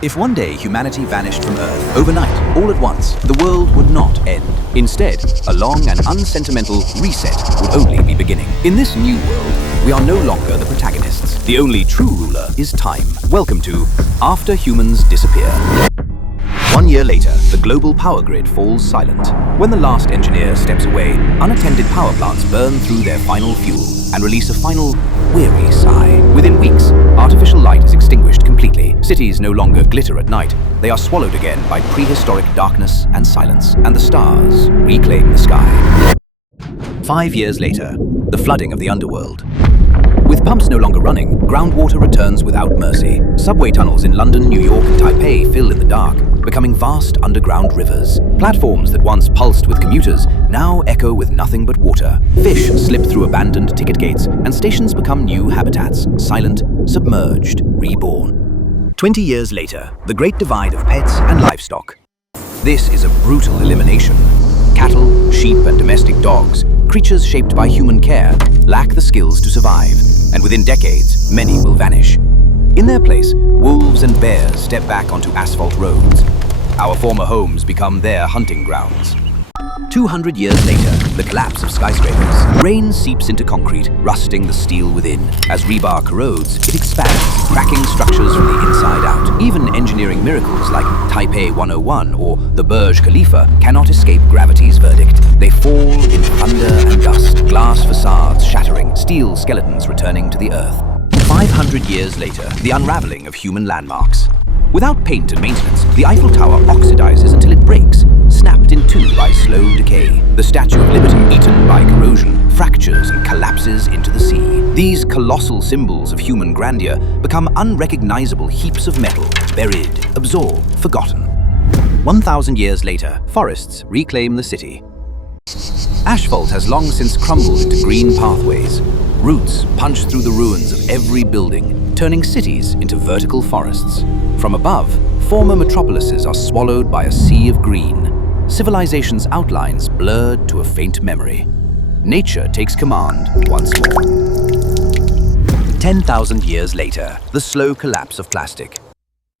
If one day humanity vanished from Earth, overnight, all at once, the world would not end. Instead, a long and unsentimental reset would only be beginning. In this new world, we are no longer the protagonists. The only true ruler is time. Welcome to After Humans Disappear. 1 year later, the global power grid falls silent. When the last engineer steps away, unattended power plants burn through their final fuel and release a final, weary sigh. Within weeks, artificial light is extinguished completely. Cities no longer glitter at night. They are swallowed again by prehistoric darkness and silence, and the stars reclaim the sky. 5 years later, the flooding of the underworld. With pumps no longer running, groundwater returns without mercy. Subway tunnels in London, New York, and Taipei fill in the dark, becoming vast underground rivers. Platforms that once pulsed with commuters now echo with nothing but water. Fish slip through abandoned ticket gates, and stations become new habitats, silent, submerged, reborn. 20 years later, the great divide of pets and livestock. This is a brutal elimination. Cattle, sheep, and domestic dogs, creatures shaped by human care, lack the skills to survive, and within decades, many will vanish. In their place, wolves and bears step back onto asphalt roads. Our former homes become their hunting grounds. 200 years later, the collapse of skyscrapers. Rain seeps into concrete, rusting the steel within. As rebar corrodes, it expands, cracking structures from the inside out. Even engineering miracles like Taipei 101 or the Burj Khalifa cannot escape gravity's verdict. They fall in thunder and dust, glass facades shattering, steel skeletons returning to the earth. 500 years later, the unraveling of human landmarks. Without paint and maintenance, the Eiffel Tower oxidizes until it breaks, snapped in two by slow decay. The Statue of Liberty, eaten by corrosion, fractures and collapses into the sea. These colossal symbols of human grandeur become unrecognizable heaps of metal, buried, absorbed, forgotten. 1,000 years later, forests reclaim the city. Asphalt has long since crumbled into green pathways. Roots punch through the ruins of every building, turning cities into vertical forests. From above, former metropolises are swallowed by a sea of green. Civilization's outlines blurred to a faint memory. Nature takes command once more. 10,000 years later, the slow collapse of plastic.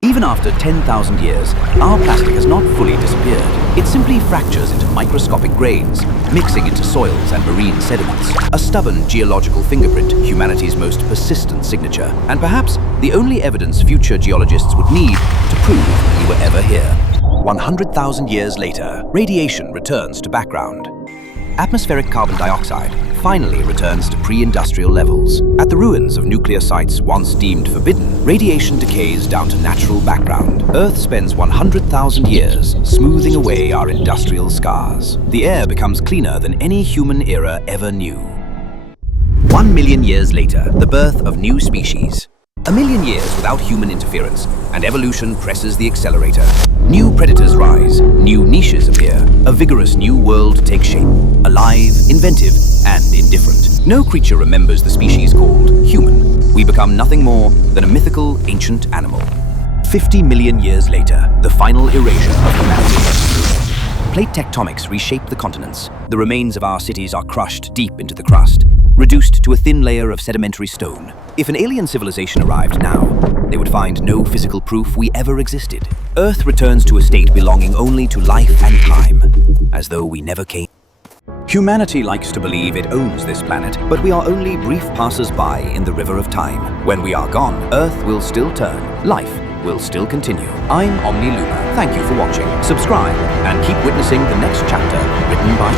Even after 10,000 years, our plastic has not fully disappeared. It simply fractures into microscopic grains, mixing into soils and marine sediments. A stubborn geological fingerprint, humanity's most persistent signature, and perhaps the only evidence future geologists would need to prove we were ever here. 100,000 years later, radiation returns to background. Atmospheric carbon dioxide finally returns to pre-industrial levels. At the ruins of nuclear sites once deemed forbidden, radiation decays down to natural background. Earth spends 100,000 years smoothing away our industrial scars. The air becomes cleaner than any human era ever knew. 1 million years later, the birth of new species. A million years without human interference, and evolution presses the accelerator. New predators rise, new niches appear, a vigorous new world takes shape, alive, inventive, and indifferent. No creature remembers the species called human. We become nothing more than a mythical, ancient animal. 50 million years later, the final erasure of humanity. Plate tectonics reshape the continents. The remains of our cities are crushed deep into the crust, reduced to a thin layer of sedimentary stone. If an alien civilization arrived now, they would find no physical proof we ever existed. Earth returns to a state belonging only to life and time, as though we never came. Humanity likes to believe it owns this planet, but we are only brief passers-by in the river of time. When we are gone, Earth will still turn, life will still continue. I'm Omni Luma. Thank you for watching. Subscribe and keep witnessing the next chapter written by